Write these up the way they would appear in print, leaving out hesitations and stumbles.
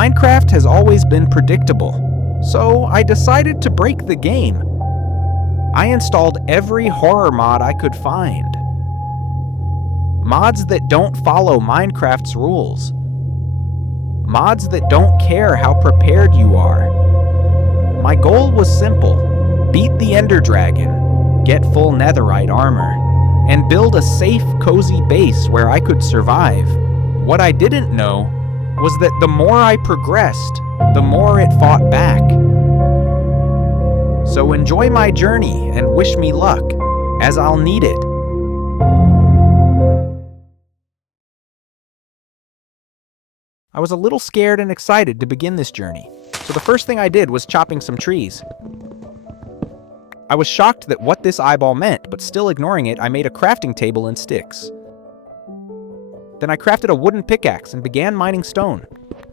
Minecraft has always been predictable, so I decided to break the game. I installed every horror mod I could find. Mods that don't follow Minecraft's rules. Mods that don't care how prepared you are. My goal was simple: beat the Ender Dragon, get full Netherite armor, and build a safe, cozy base where I could survive. What I didn't know was that the more I progressed, the more it fought back. So enjoy my journey and wish me luck, as I'll need it. I was a little scared and excited to begin this journey, so the first thing I did was chopping some trees. I was shocked at what this eyeball meant, but still ignoring it, I made a crafting table and sticks. Then I crafted a wooden pickaxe and began mining stone,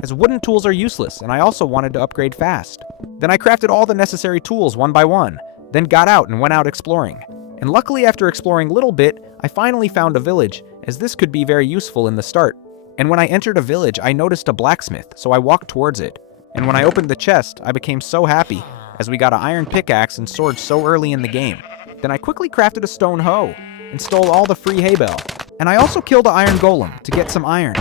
as wooden tools are useless and I also wanted to upgrade fast. Then I crafted all the necessary tools one by one, then got out and went out exploring. And luckily, after exploring a little bit, I finally found a village, as this could be very useful in the start. And when I entered a village, I noticed a blacksmith, so I walked towards it. And when I opened the chest, I became so happy, as we got an iron pickaxe and sword so early in the game. Then I quickly crafted a stone hoe, and stole all the free hay bale. And I also killed an iron golem to get some iron.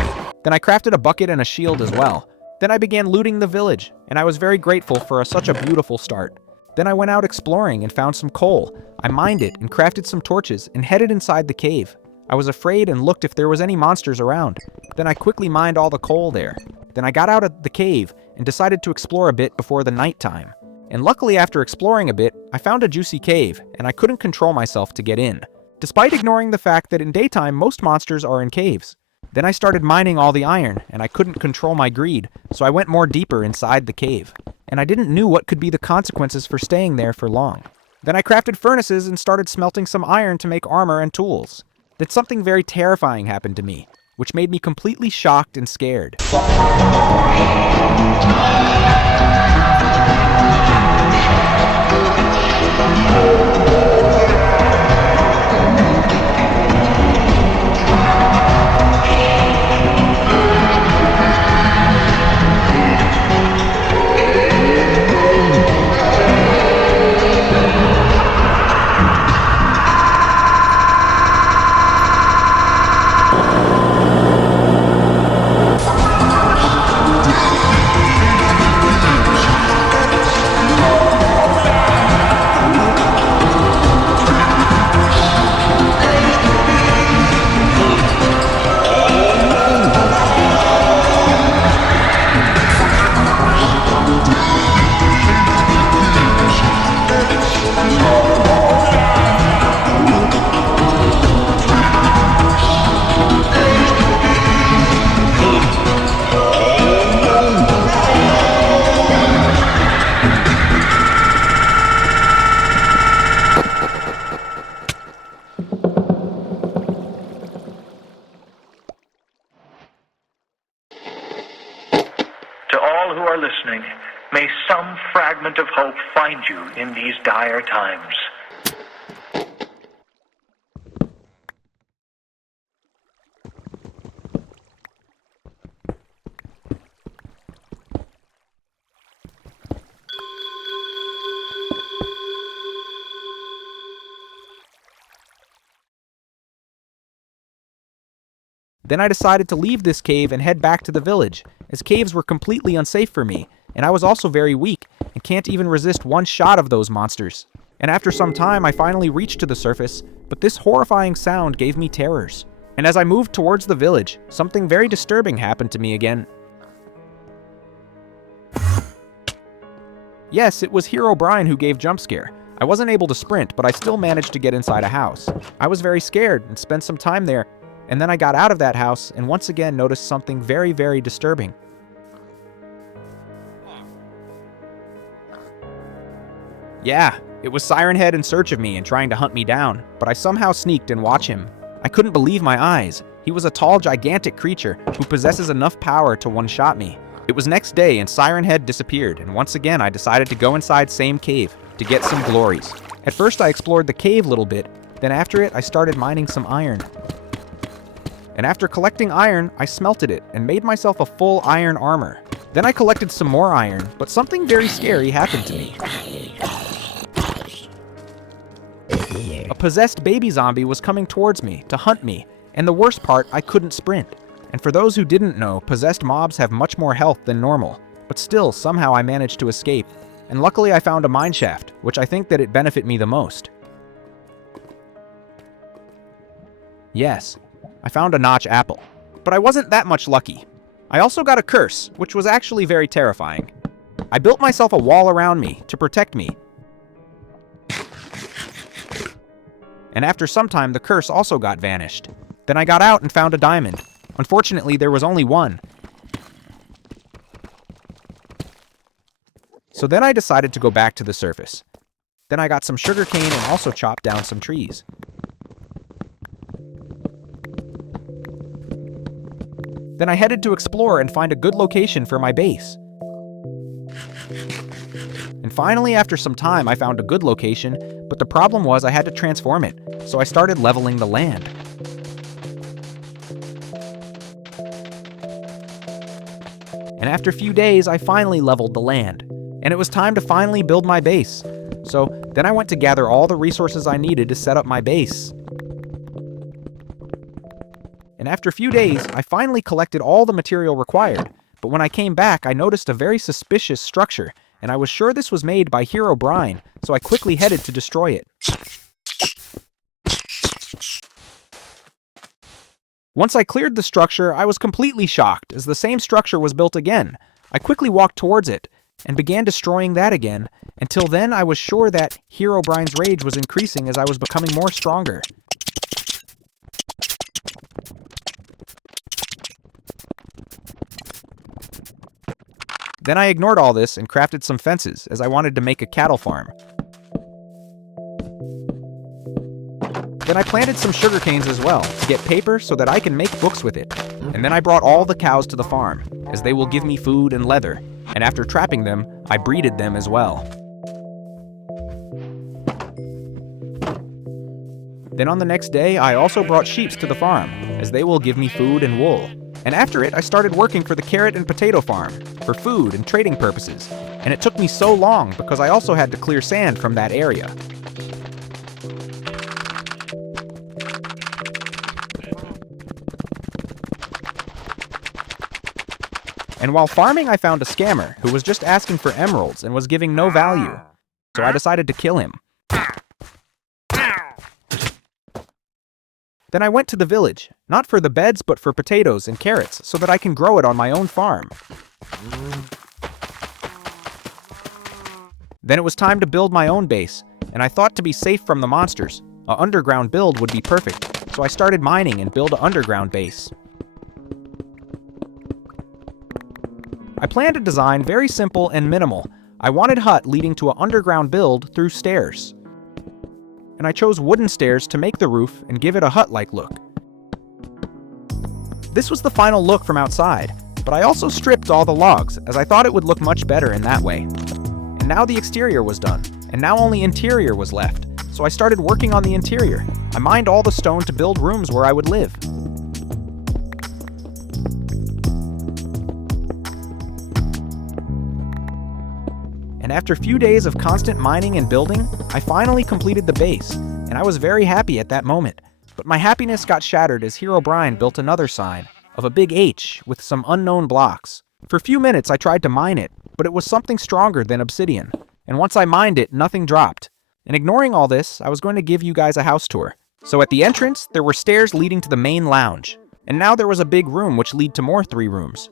Then I crafted a bucket and a shield as well. Then I began looting the village, and I was very grateful for such a beautiful start. Then I went out exploring and found some coal. I mined it and crafted some torches and headed inside the cave. I was afraid and looked if there was any monsters around. Then I quickly mined all the coal there. Then I got out of the cave and decided to explore a bit before the nighttime. And luckily, after exploring a bit, I found a juicy cave, and I couldn't control myself to get in, despite ignoring the fact that in daytime most monsters are in caves. Then I started mining all the iron, and I couldn't control my greed, so I went more deeper inside the cave. And I didn't know what could be the consequences for staying there for long. Then I crafted furnaces and started smelting some iron to make armor and tools. Then something very terrifying happened to me, which made me completely shocked and scared. To all who are listening, may some fragment of hope find you in these dire times. Then I decided to leave this cave and head back to the village, as caves were completely unsafe for me, and I was also very weak and can't even resist one shot of those monsters. And after some time, I finally reached to the surface, but this horrifying sound gave me terrors. And as I moved towards the village, something very disturbing happened to me again. Yes, it was Herobrine who gave jump scare. I wasn't able to sprint, but I still managed to get inside a house. I was very scared and spent some time there, and then I got out of that house and once again noticed something very, very disturbing. Yeah, it was Siren Head in search of me and trying to hunt me down, but I somehow sneaked and watched him. I couldn't believe my eyes. He was a tall, gigantic creature who possesses enough power to one-shot me. It was next day and Siren Head disappeared, and once again I decided to go inside same cave to get some glories. At first I explored the cave a little bit, then after it I started mining some iron. And after collecting iron, I smelted it and made myself a full iron armor. Then I collected some more iron, but something very scary happened to me. A possessed baby zombie was coming towards me to hunt me, and the worst part, I couldn't sprint. And for those who didn't know, possessed mobs have much more health than normal. But still, somehow I managed to escape, and luckily I found a mineshaft, which I think that it benefited me the most. Yes, I found a notch apple, but I wasn't that much lucky. I also got a curse, which was actually very terrifying. I built myself a wall around me to protect me. And after some time, the curse also got vanished. Then I got out and found a diamond. Unfortunately, there was only one. So then I decided to go back to the surface. Then I got some sugarcane and also chopped down some trees. Then I headed to explore and find a good location for my base. And finally, after some time, I found a good location, but the problem was I had to transform it, so I started leveling the land. And after a few days, I finally leveled the land, and it was time to finally build my base. So then I went to gather all the resources I needed to set up my base. And after a few days, I finally collected all the material required, but when I came back, I noticed a very suspicious structure, and I was sure this was made by Herobrine, so I quickly headed to destroy it. Once I cleared the structure, I was completely shocked, as the same structure was built again. I quickly walked towards it, and began destroying that again. Until then, I was sure that Herobrine's rage was increasing as I was becoming more stronger. Then I ignored all this and crafted some fences, as I wanted to make a cattle farm. Then I planted some sugar canes as well, to get paper so that I can make books with it. And then I brought all the cows to the farm, as they will give me food and leather. And after trapping them, I breeded them as well. Then on the next day, I also brought sheep to the farm, as they will give me food and wool. And after it, I started working for the carrot and potato farm, for food and trading purposes. And it took me so long because I also had to clear sand from that area. And while farming, I found a scammer who was just asking for emeralds and was giving no value. So I decided to kill him. Then I went to the village, not for the beds but for potatoes and carrots so that I can grow it on my own farm. Then it was time to build my own base, and I thought to be safe from the monsters, an underground build would be perfect, so I started mining and built an underground base. I planned a design very simple and minimal. I wanted a hut leading to an underground build through stairs. And I chose wooden stairs to make the roof and give it a hut-like look. This was the final look from outside, but I also stripped all the logs as I thought it would look much better in that way. And now the exterior was done, and now only interior was left, so I started working on the interior. I mined all the stone to build rooms where I would live. And after a few days of constant mining and building, I finally completed the base, and I was very happy at that moment. But my happiness got shattered as Herobrine built another sign of a big H with some unknown blocks. For a few minutes I tried to mine it, but it was something stronger than obsidian. And once I mined it, nothing dropped. And ignoring all this, I was going to give you guys a house tour. So at the entrance, there were stairs leading to the main lounge. And now there was a big room which led to more 3 rooms.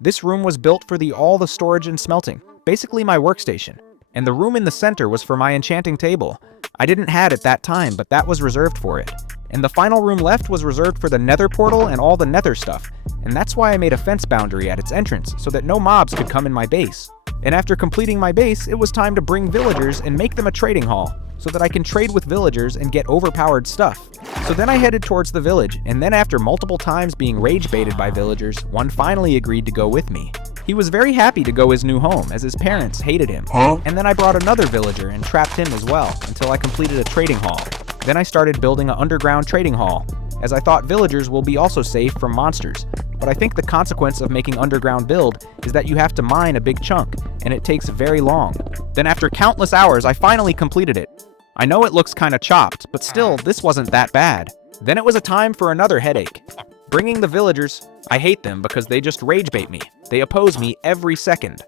This room was built for all the storage and smelting. Basically my workstation, and the room in the center was for my enchanting table. I didn't have it at that time, but that was reserved for it. And the final room left was reserved for the nether portal and all the nether stuff, and that's why I made a fence boundary at its entrance so that no mobs could come in my base. And after completing my base, it was time to bring villagers and make them a trading hall, so that I can trade with villagers and get overpowered stuff. So then I headed towards the village, and then after multiple times being rage baited by villagers, one finally agreed to go with me. He was very happy to go his new home, as his parents hated him. And then I brought another villager and trapped him as well, until I completed a trading hall. Then I started building an underground trading hall, as I thought villagers will be also safe from monsters. but I think the consequence of making underground build is that you have to mine a big chunk, and it takes very long. Then after countless hours, I finally completed it. I know it looks kinda chopped, but still, this wasn't that bad. Then it was a time for another headache. Bringing the villagers. I hate them because they just rage bait me. They oppose me every second.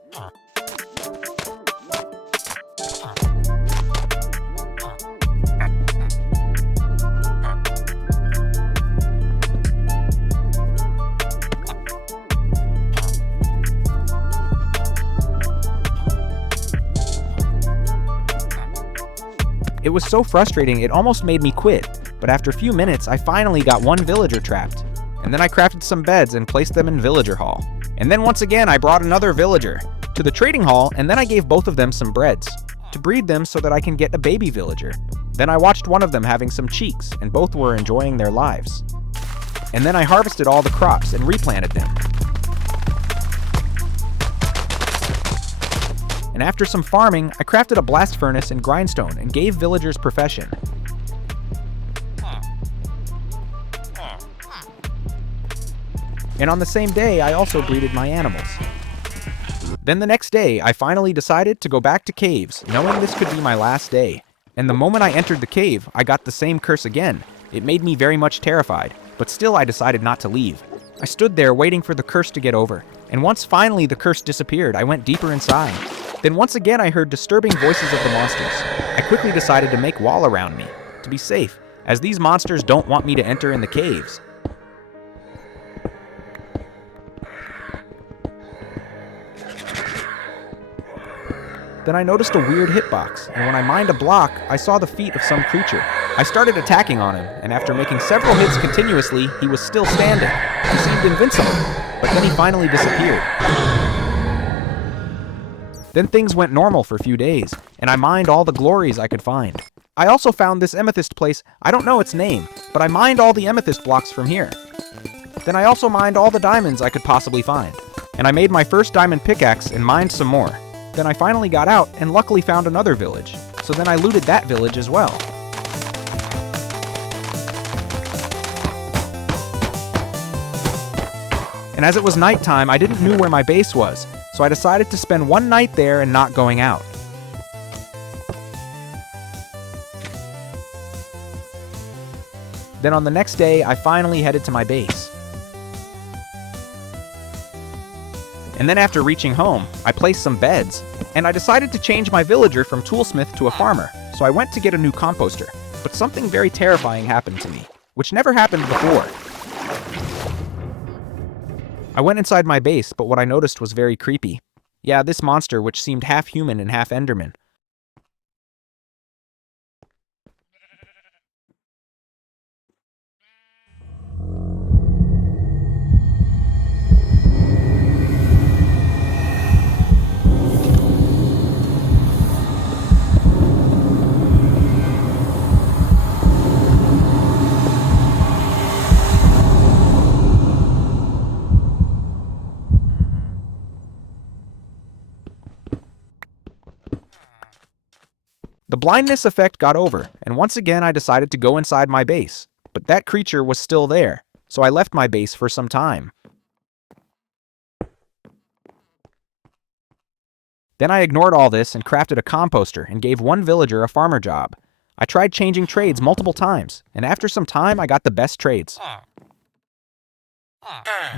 It was so frustrating it almost made me quit, but after a few minutes I finally got one villager trapped. And then I crafted some beds and placed them in villager hall. And then once again I brought another villager to the trading hall, and then I gave both of them some breads to breed them so that I can get a baby villager. Then I watched one of them having some cheeks, and both were enjoying their lives. And then I harvested all the crops and replanted them. And after some farming, I crafted a blast furnace and grindstone and gave villagers profession. And on the same day, I also breeded my animals. Then the next day, I finally decided to go back to caves, knowing this could be my last day. And the moment I entered the cave, I got the same curse again. It made me very much terrified, but still I decided not to leave. I stood there waiting for the curse to get over, and once finally the curse disappeared, I went deeper inside. Then once again I heard disturbing voices of the monsters. I quickly decided to make wall around me, to be safe, as these monsters don't want me to enter in the caves. Then I noticed a weird hitbox, and when I mined a block, I saw the feet of some creature. I started attacking on him, and after making several hits continuously, he was still standing. He seemed invincible, but then he finally disappeared. Then things went normal for a few days, and I mined all the glories I could find. I also found this amethyst place. I don't know its name, but I mined all the amethyst blocks from here. Then I also mined all the diamonds I could possibly find. And I made my first diamond pickaxe and mined some more. Then I finally got out and luckily found another village. So then I looted that village as well. And as it was nighttime, I didn't know where my base was, so I decided to spend one night there and not going out. Then on the next day, I finally headed to my base. And then after reaching home, I placed some beds, and I decided to change my villager from toolsmith to a farmer, so I went to get a new composter. But something very terrifying happened to me, which never happened before. I went inside my base, but what I noticed was very creepy. Yeah, this monster, which seemed half human and half Enderman. The blindness effect got over, and once again I decided to go inside my base. But that creature was still there, so I left my base for some time. Then I ignored all this and crafted a composter and gave one villager a farmer job. I tried changing trades multiple times, and after some time I got the best trades.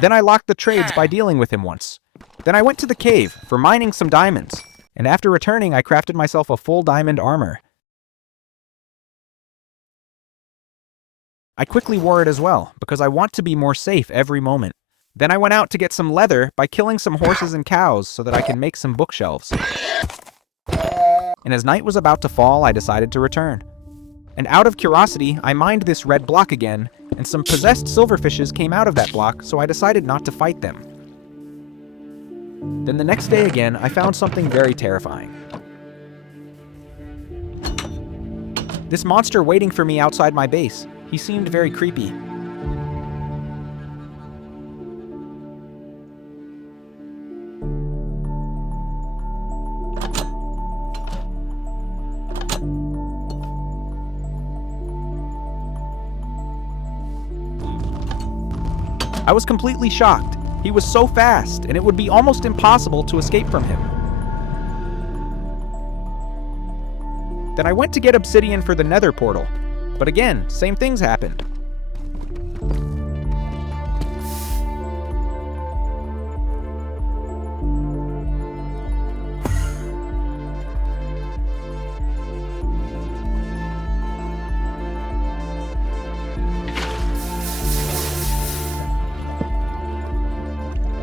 Then I locked the trades by dealing with him once. Then I went to the cave for mining some diamonds. And after returning, I crafted myself a full diamond armor. I quickly wore it as well, because I want to be more safe every moment. Then I went out to get some leather by killing some horses and cows so that I can make some bookshelves. And as night was about to fall, I decided to return. And out of curiosity, I mined this red block again, and some possessed silverfishes came out of that block, so I decided not to fight them. Then the next day again, I found something very terrifying. This monster waiting for me outside my base. He seemed very creepy. I was completely shocked. He was so fast, and it would be almost impossible to escape from him. Then I went to get obsidian for the nether portal. But again, same things happened.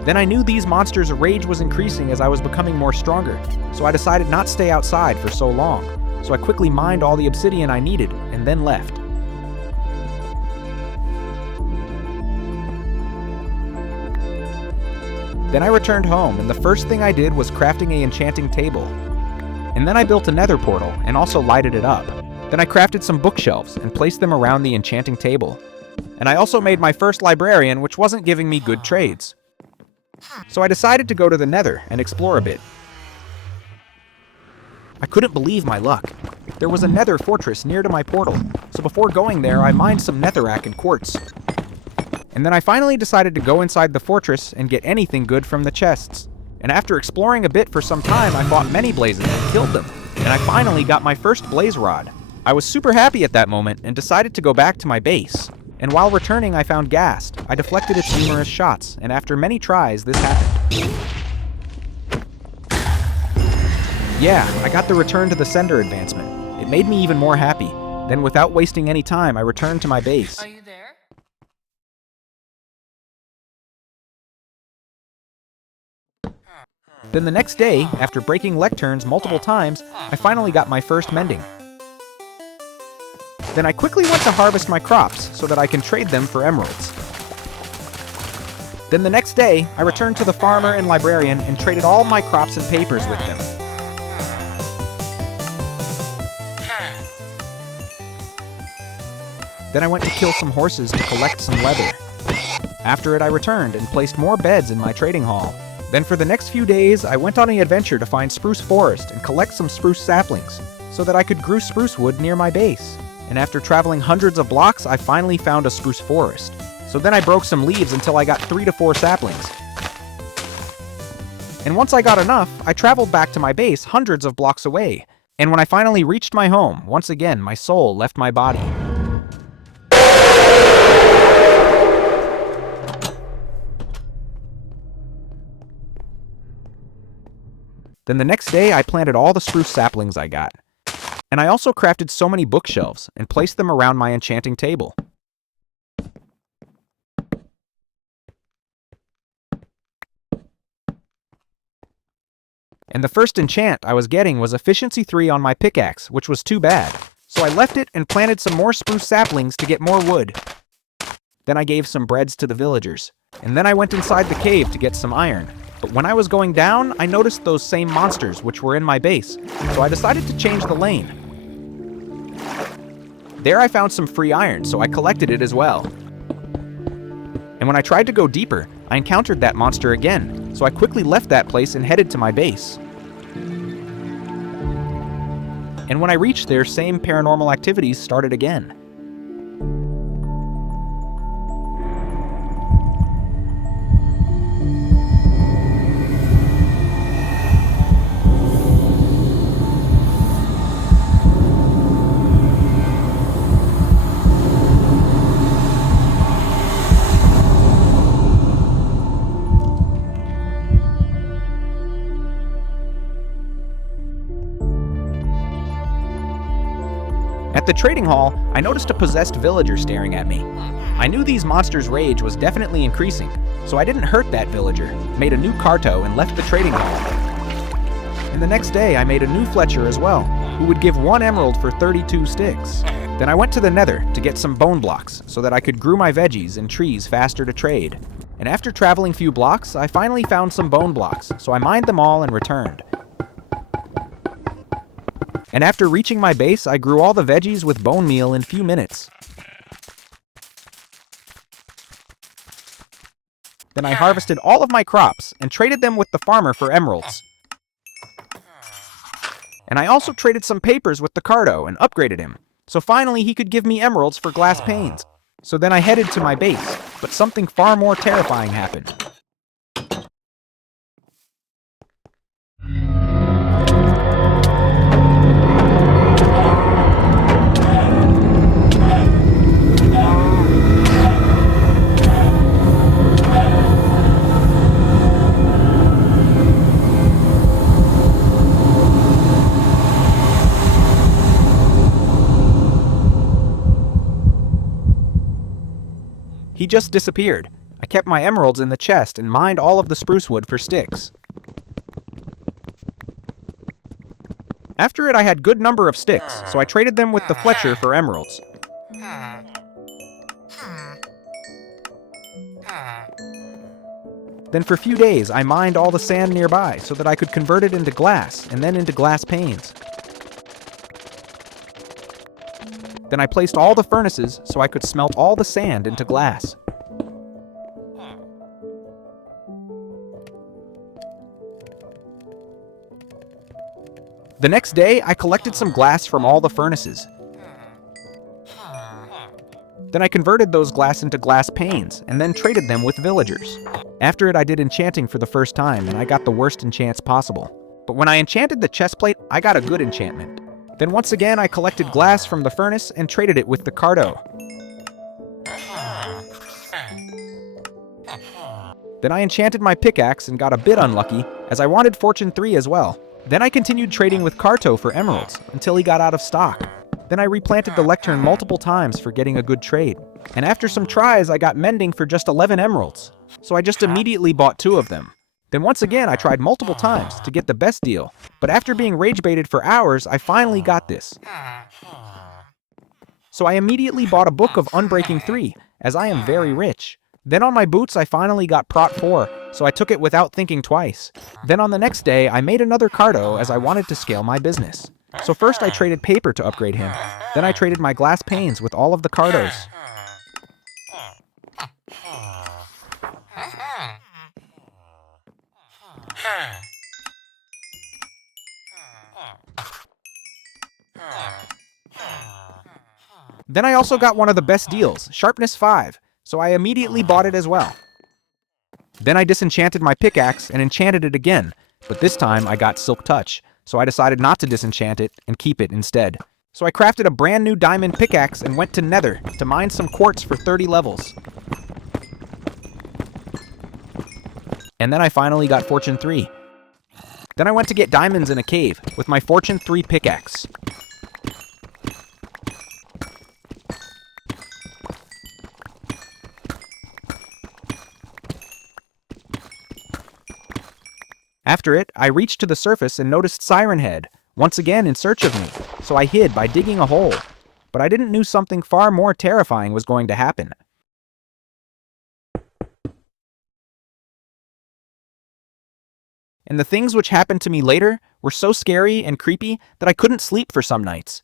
Then I knew these monsters' rage was increasing as I was becoming more stronger, so I decided not to stay outside for so long. So I quickly mined all the obsidian I needed and then left. Then I returned home, and the first thing I did was crafting an enchanting table. And then I built a nether portal and also lighted it up. Then I crafted some bookshelves and placed them around the enchanting table. And I also made my first librarian, which wasn't giving me good trades. So I decided to go to the nether and explore a bit. I couldn't believe my luck. There was a nether fortress near to my portal, so before going there I mined some netherrack and quartz. And then I finally decided to go inside the fortress and get anything good from the chests. And after exploring a bit for some time, I fought many blazes and killed them. And I finally got my first blaze rod. I was super happy at that moment and decided to go back to my base. And while returning, I found Ghast. I deflected its numerous shots, and after many tries, this happened. Yeah, I got the return to the sender advancement. It made me even more happy. Then without wasting any time, I returned to my base. Are you there? Then the next day, after breaking lecterns multiple times, I finally got my first mending. Then I quickly went to harvest my crops so that I can trade them for emeralds. Then the next day, I returned to the farmer and librarian and traded all my crops and papers with them. Then I went to kill some horses to collect some leather. After it, I returned and placed more beds in my trading hall. Then for the next few days, I went on an adventure to find spruce forest and collect some spruce saplings so that I could grow spruce wood near my base. And after traveling hundreds of blocks, I finally found a spruce forest. So then I broke some leaves until I got 3 to 4 saplings. And once I got enough, I traveled back to my base hundreds of blocks away. And when I finally reached my home, once again, my soul left my body. Then the next day, I planted all the spruce saplings I got. And I also crafted so many bookshelves and placed them around my enchanting table. And the first enchant I was getting was efficiency 3 on my pickaxe, which was too bad. So I left it and planted some more spruce saplings to get more wood. Then I gave some breads to the villagers. And then I went inside the cave to get some iron. But when I was going down, I noticed those same monsters which were in my base, so I decided to change the lane. There I found some free iron, so I collected it as well. And when I tried to go deeper, I encountered that monster again, so I quickly left that place and headed to my base. And when I reached there, same paranormal activities started again. At the trading hall, I noticed a possessed villager staring at me. I knew these monsters' rage was definitely increasing, so I didn't hurt that villager, made a new Carto, and left the trading hall. And the next day, I made a new Fletcher as well, who would give 1 emerald for 32 sticks. Then I went to the nether to get some bone blocks so that I could grow my veggies and trees faster to trade. And after traveling few blocks, I finally found some bone blocks, so I mined them all and returned. And after reaching my base, I grew all the veggies with bone meal in few minutes. Then I harvested all of my crops and traded them with the farmer for emeralds. And I also traded some papers with the Cardo and upgraded him, so finally he could give me emeralds for glass panes. So then I headed to my base, But something far more terrifying happened. He just disappeared. I kept my emeralds in the chest and mined all of the spruce wood for sticks. After it, I had good number of sticks, so I traded them with the Fletcher for emeralds. Then for a few days, I mined all the sand nearby so that I could convert it into glass and then into glass panes. Then I placed all the furnaces so I could smelt all the sand into glass. The next day, I collected some glass from all the furnaces. Then I converted those glass into glass panes and then traded them with villagers. After it, I did enchanting for the first time and I got the worst enchants possible. But when I enchanted the chestplate, I got a good enchantment. Then once again, I collected glass from the furnace and traded it with the cardo. Then I enchanted my pickaxe and got a bit unlucky, as I wanted Fortune 3 as well. Then I continued trading with Carto for emeralds, until he got out of stock. Then I replanted the lectern multiple times for getting a good trade. And after some tries, I got mending for just 11 emeralds. So I just immediately bought 2 of them. Then once again, I tried multiple times to get the best deal. But after being rage baited for hours, I finally got this. So I immediately bought a book of Unbreaking 3, as I am very rich. Then on my boots, I finally got Prot 4, so I took it without thinking twice. Then on the next day, I made another cardo as I wanted to scale my business. So first I traded paper to upgrade him. Then I traded my glass panes with all of the cardos. Then I also got one of the best deals, Sharpness 5, so I immediately bought it as well. Then I disenchanted my pickaxe and enchanted it again, but this time I got Silk Touch, so I decided not to disenchant it and keep it instead. So I crafted a brand new diamond pickaxe and went to Nether to mine some quartz for 30 levels. And then I finally got Fortune 3. Then I went to get diamonds in a cave with my Fortune 3 pickaxe. After it, I reached to the surface and noticed Siren Head, once again in search of me, so I hid by digging a hole. But I didn't know something far more terrifying was going to happen. And the things which happened to me later were so scary and creepy that I couldn't sleep for some nights.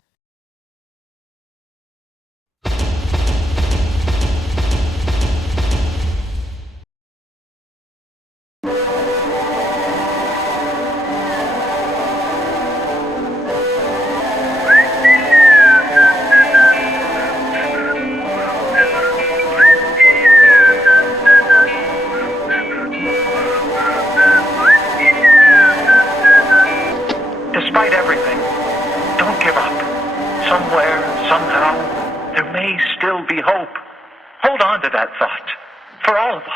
Despite everything, don't give up. Somewhere, somehow, there may still be hope. Hold on to that thought. For all of us.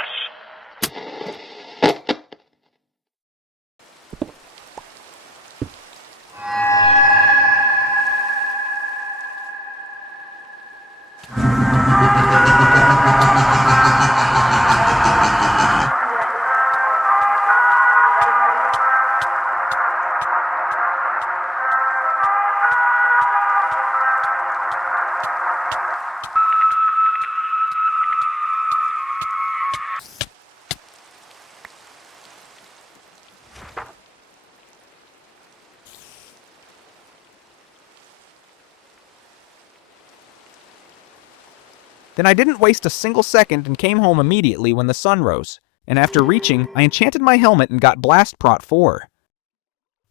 Then I didn't waste a single second and came home immediately when the sun rose. And after reaching, I enchanted my helmet and got Blast Prot 4.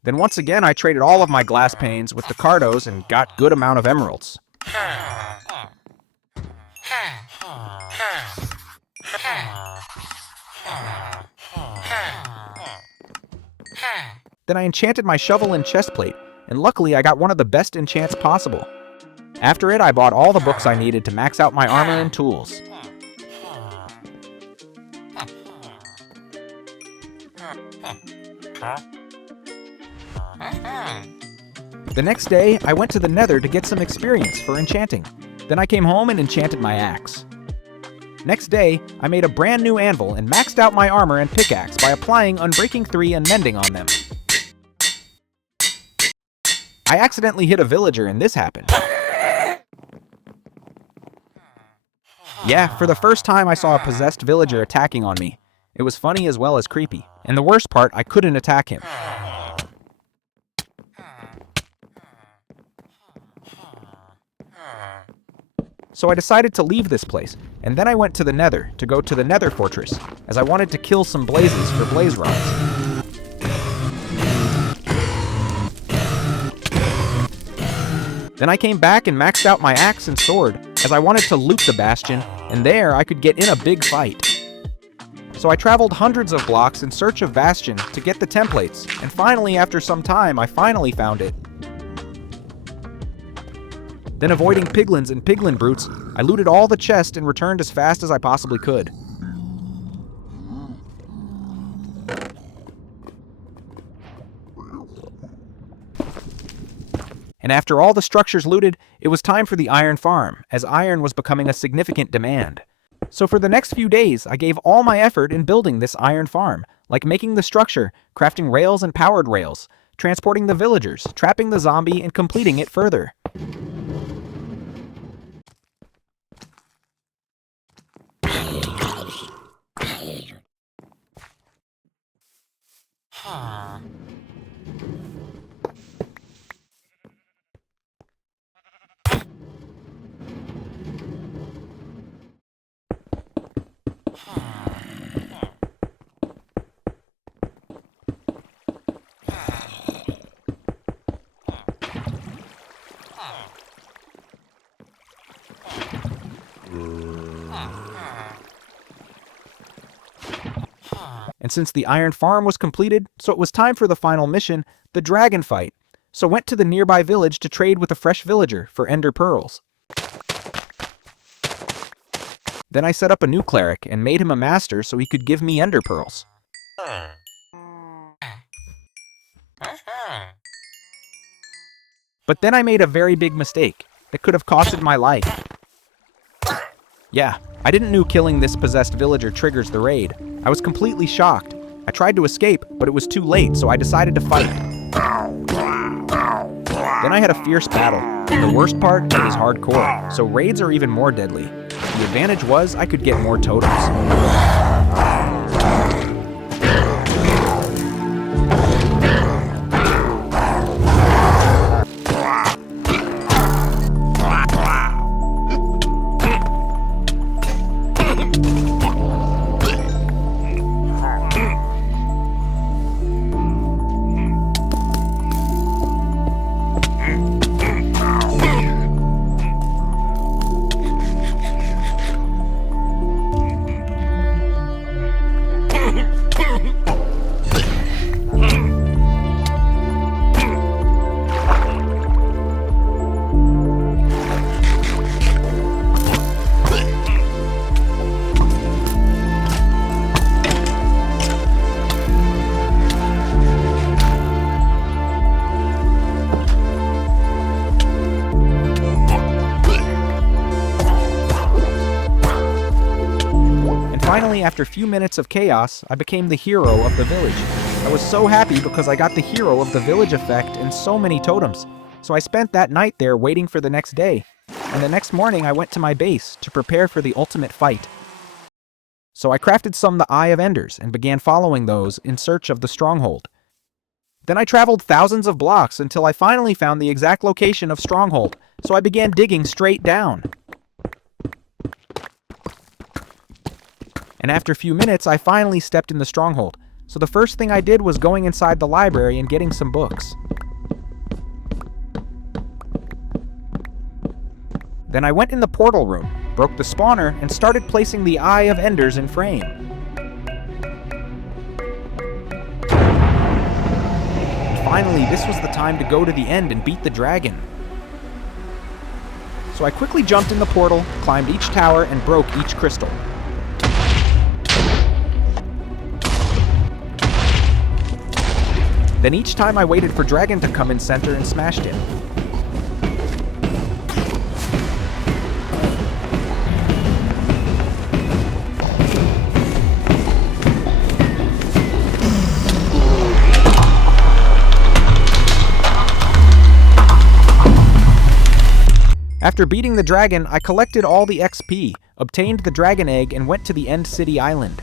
Then once again I traded all of my glass panes with the cardos and got good amount of emeralds. Then I enchanted my shovel and chestplate, and luckily I got one of the best enchants possible. After it, I bought all the books I needed to max out my armor and tools. The next day, I went to the Nether to get some experience for enchanting. Then I came home and enchanted my axe. Next day, I made a brand new anvil and maxed out my armor and pickaxe by applying Unbreaking 3 and mending on them. I accidentally hit a villager and this happened. Yeah, for the first time I saw a possessed villager attacking on me. It was funny as well as creepy. And the worst part, I couldn't attack him. So I decided to leave this place, and then I went to the Nether to go to the Nether Fortress, as I wanted to kill some blazes for blaze rods. Then I came back and maxed out my axe and sword, as I wanted to loot the bastion, and there I could get in a big fight. So I traveled hundreds of blocks in search of Bastion to get the templates, and finally, after some time, I finally found it. Then, avoiding piglins and piglin brutes, I looted all the chests and returned as fast as I possibly could. And after all the structures looted, it was time for the iron farm, as iron was becoming a significant demand. So for the next few days, I gave all my effort in building this iron farm, like making the structure, crafting rails and powered rails, transporting the villagers, trapping the zombie, and completing it further. And since the iron farm was completed, so it was time for the final mission, the dragon fight. So went to the nearby village to trade with a fresh villager for ender pearls. Then I set up a new cleric and made him a master so he could give me ender pearls. But then I made a very big mistake that could have costed my life. Yeah, I didn't know killing this possessed villager triggers the raid. I was completely shocked. I tried to escape, but it was too late, so I decided to fight. Then I had a fierce battle. And the worst part, it was hardcore, so raids are even more deadly. The advantage was I could get more totems. Finally, after a few minutes of chaos, I became the hero of the village. I was so happy because I got the hero of the village effect and so many totems. So I spent that night there waiting for the next day. And the next morning I went to my base to prepare for the ultimate fight. So I crafted some the Eye of Enders and began following those in search of the stronghold. Then I traveled thousands of blocks until I finally found the exact location of stronghold. So I began digging straight down. And after a few minutes, I finally stepped in the stronghold. So the first thing I did was going inside the library and getting some books. Then I went in the portal room, broke the spawner, and started placing the Eye of Enders in frame. Finally, this was the time to go to the end and beat the dragon. So I quickly jumped in the portal, climbed each tower, and broke each crystal. Then each time I waited for Dragon to come in center and smashed him. After beating the dragon, I collected all the XP, obtained the dragon egg, and went to the End City Island.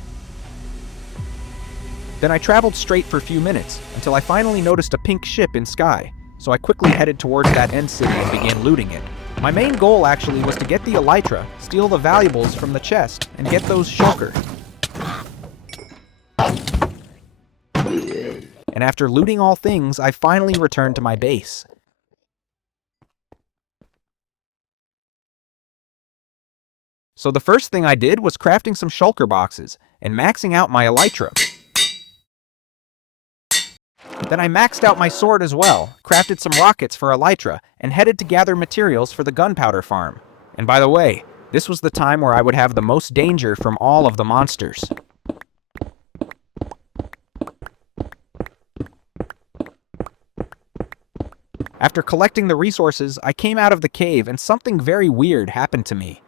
Then I traveled straight for a few minutes, until I finally noticed a pink ship in sky, so I quickly headed towards that End City and began looting it. My main goal actually was to get the elytra, steal the valuables from the chest, and get those shulker. And after looting all things, I finally returned to my base. So the first thing I did was crafting some shulker boxes and maxing out my elytra. Then I maxed out my sword as well, crafted some rockets for elytra, and headed to gather materials for the gunpowder farm. And by the way, this was the time where I would have the most danger from all of the monsters. After collecting the resources, I came out of the cave and something very weird happened to me.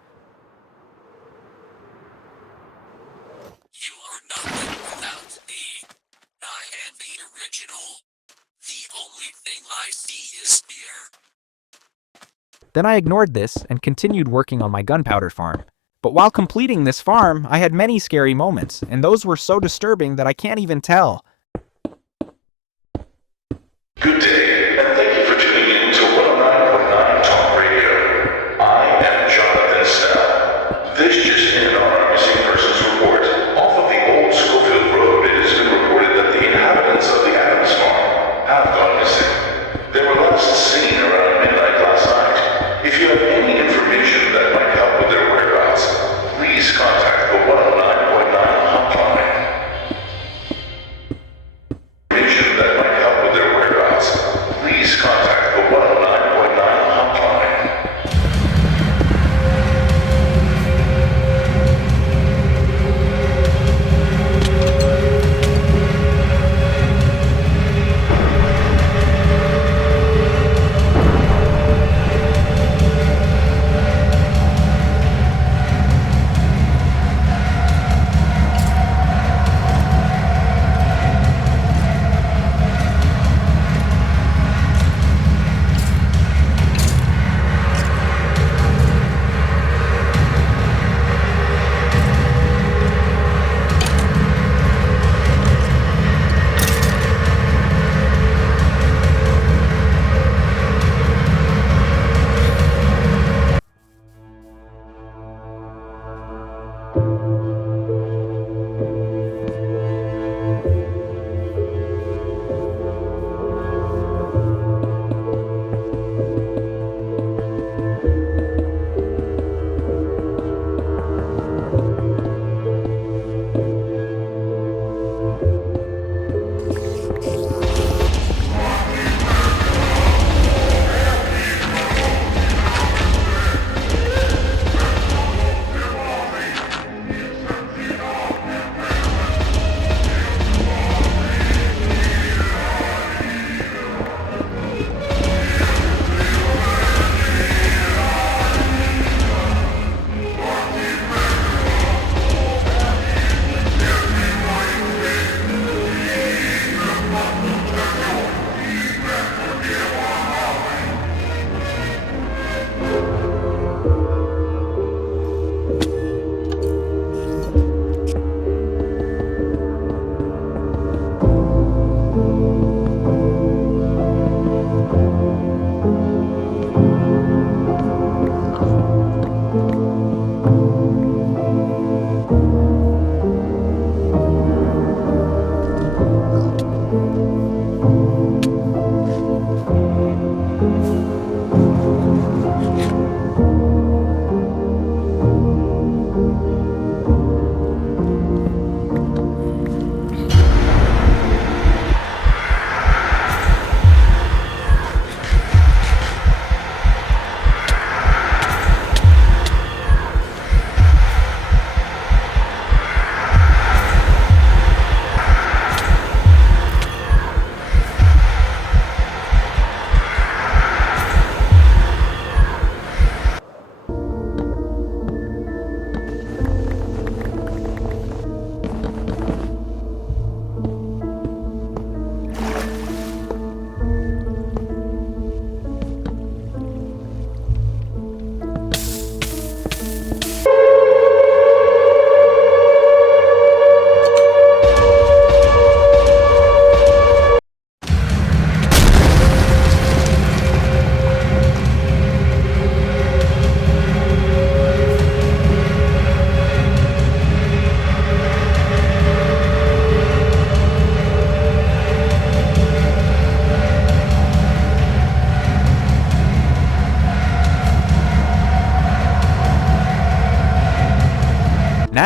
You are nothing without me. I am the original. The only thing I see is fear. Then I ignored this and continued working on my gunpowder farm. But while completing this farm, I had many scary moments, and those were so disturbing that I can't even tell. Good day, and thank you for tuning in to 109.9 Talk Radio. I am Jonathan Snell. This just in on our missing persons report. Off of the old Schofield Road, it has been reported that the inhabitants of the Adams Farm have gone missing. They were last seen around midnight last night. If you have any information that might help with their whereabouts, please contact the 109.9 hotline. Information that might help with their whereabouts,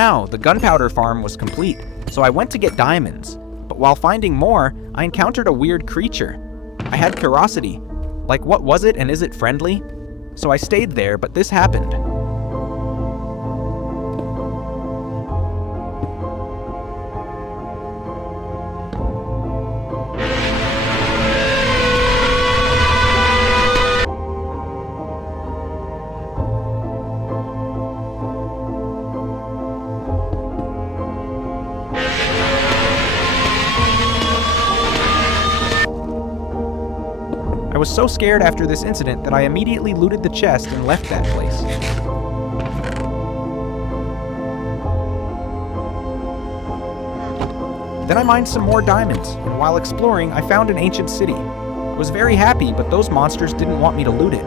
now, the gunpowder farm was complete, so I went to get diamonds. But while finding more, I encountered a weird creature. I had curiosity. Like, what was it and is it friendly? So I stayed there, but this happened. I was so scared after this incident that I immediately looted the chest and left that place. Then I mined some more diamonds, and while exploring, I found an ancient city. I was very happy, but those monsters didn't want me to loot it.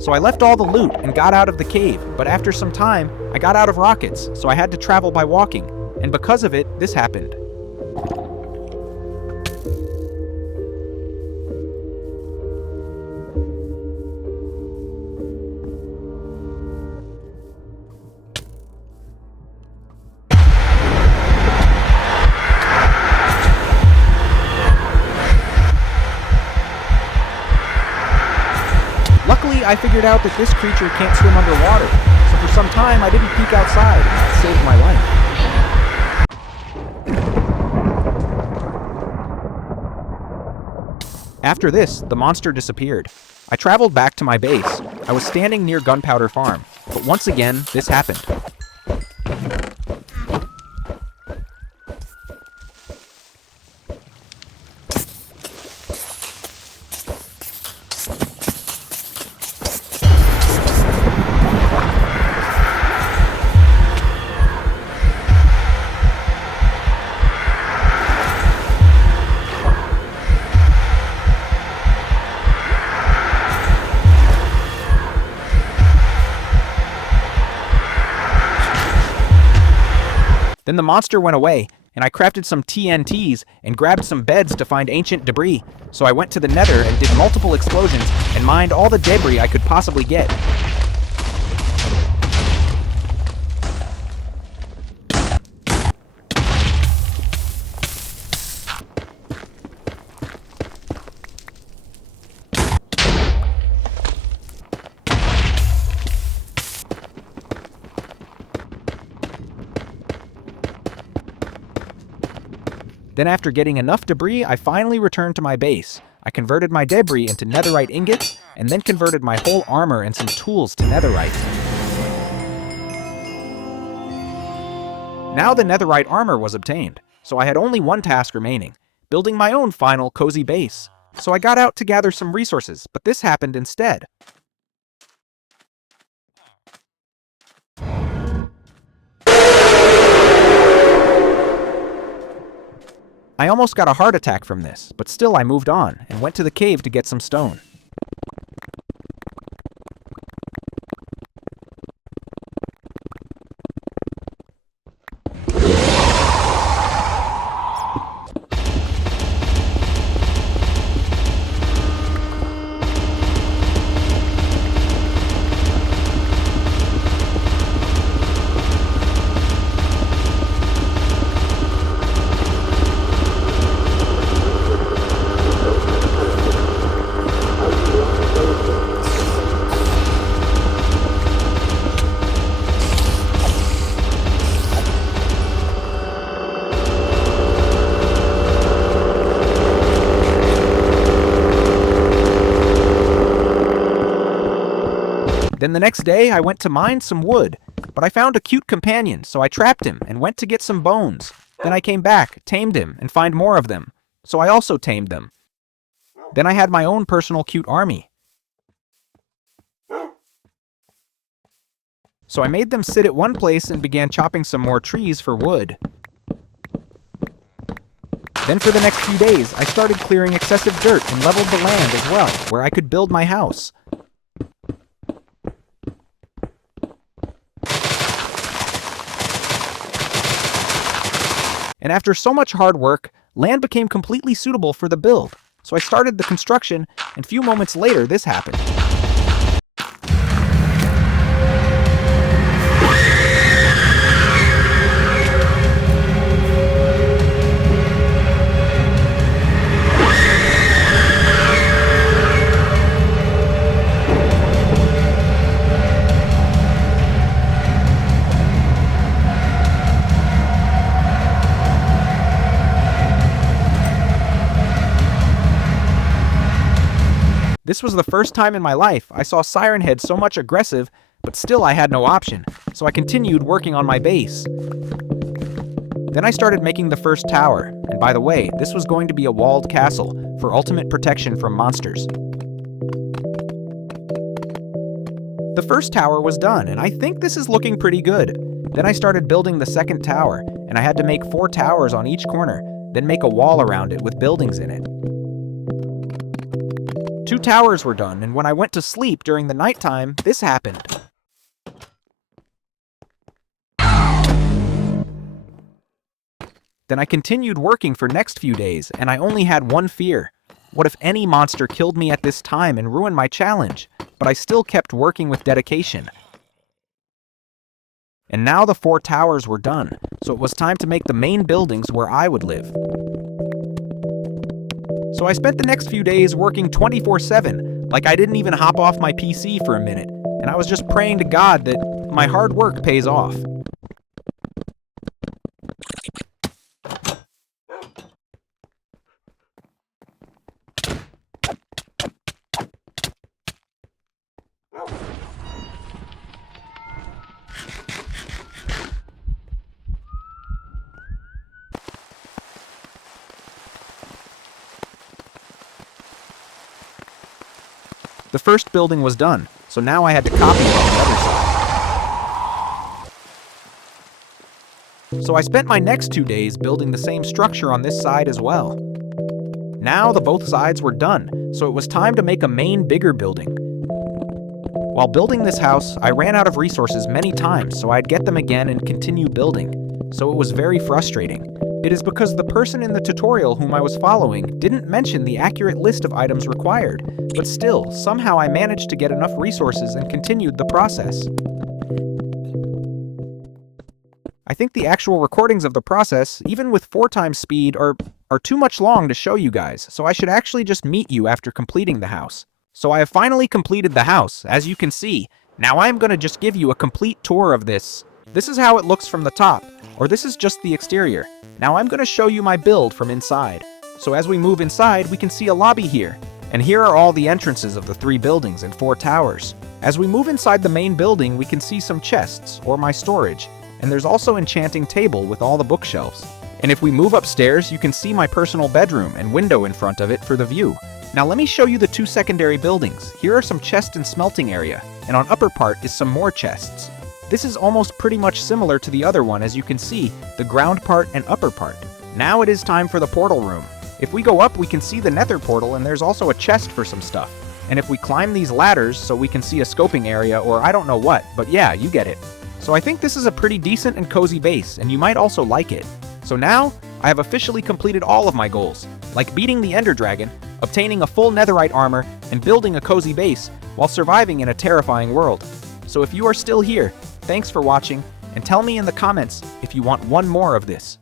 So I left all the loot and got out of the cave, but after some time, I got out of rockets, so I had to travel by walking, and because of it, this happened. Luckily, I figured out that this creature can't swim underwater, so for some time I didn't peek outside, and that saved my life. After this, the monster disappeared. I traveled back to my base. I was standing near Gunpowder Farm, but once again, this happened. Then the monster went away, and I crafted some TNTs and grabbed some beds to find ancient debris. So I went to the Nether and did multiple explosions and mined all the debris I could possibly get. Then after getting enough debris, I finally returned to my base. I converted my debris into netherite ingots, and then converted my whole armor and some tools to netherite. Now the netherite armor was obtained, so I had only one task remaining, building my own final cozy base. So I got out to gather some resources, but this happened instead. I almost got a heart attack from this, but still I moved on and went to the cave to get some stone. Then the next day, I went to mine some wood, but I found a cute companion, so I trapped him and went to get some bones. Then I came back, tamed him, and find more of them, so I also tamed them. Then I had my own personal cute army. So I made them sit at one place and began chopping some more trees for wood. Then for the next few days, I started clearing excessive dirt and leveled the land as well, where I could build my house. And after so much hard work, land became completely suitable for the build. So I started the construction, and a few moments later, this happened. This was the first time in my life I saw Siren Head so much aggressive, but still I had no option, so I continued working on my base. Then I started making the first tower, and by the way, this was going to be a walled castle for ultimate protection from monsters. The first tower was done, and I think this is looking pretty good. Then I started building the second tower, and I had to make 4 towers on each corner, then make a wall around it with buildings in it. 2 towers were done, and when I went to sleep during the nighttime, this happened. Then I continued working for next few days, and I only had one fear. What if any monster killed me at this time and ruined my challenge? But I still kept working with dedication. And now the 4 towers were done, so it was time to make the main buildings where I would live. So I spent the next few days working 24/7, like I didn't even hop off my PC for a minute, and I was just praying to God that my hard work pays off. The first building was done, so now I had to copy it on the other side. So I spent my next 2 days building the same structure on this side as well. Now the both sides were done, so it was time to make a main bigger building. While building this house, I ran out of resources many times, so I'd get them again and continue building. So it was very frustrating. It is because the person in the tutorial whom I was following didn't mention the accurate list of items required, but still, somehow I managed to get enough resources and continued the process. I think the actual recordings of the process, even with 4 times speed, are too much long to show you guys, so I should actually just meet you after completing the house. So I have finally completed the house, as you can see. Now I am going to just give you a complete tour of this. This is how it looks from the top, or this is just the exterior. Now I'm going to show you my build from inside. So as we move inside, we can see a lobby here. And here are all the entrances of the 3 buildings and 4 towers. As we move inside the main building, we can see some chests, or my storage. And there's also an enchanting table with all the bookshelves. And if we move upstairs, you can see my personal bedroom and window in front of it for the view. Now let me show you the 2 secondary buildings. Here are some chest and smelting area, and on upper part is some more chests. This is almost pretty much similar to the other one, as you can see, the ground part and upper part. Now it is time for the portal room. If we go up, we can see the nether portal, and there's also a chest for some stuff. And if we climb these ladders, so we can see a scoping area, or I don't know what, but yeah, you get it. So I think this is a pretty decent and cozy base, and you might also like it. So now, I have officially completed all of my goals, like beating the Ender Dragon, obtaining a full netherite armor, and building a cozy base, while surviving in a terrifying world. So if you are still here, thanks for watching, and tell me in the comments if you want one more of this.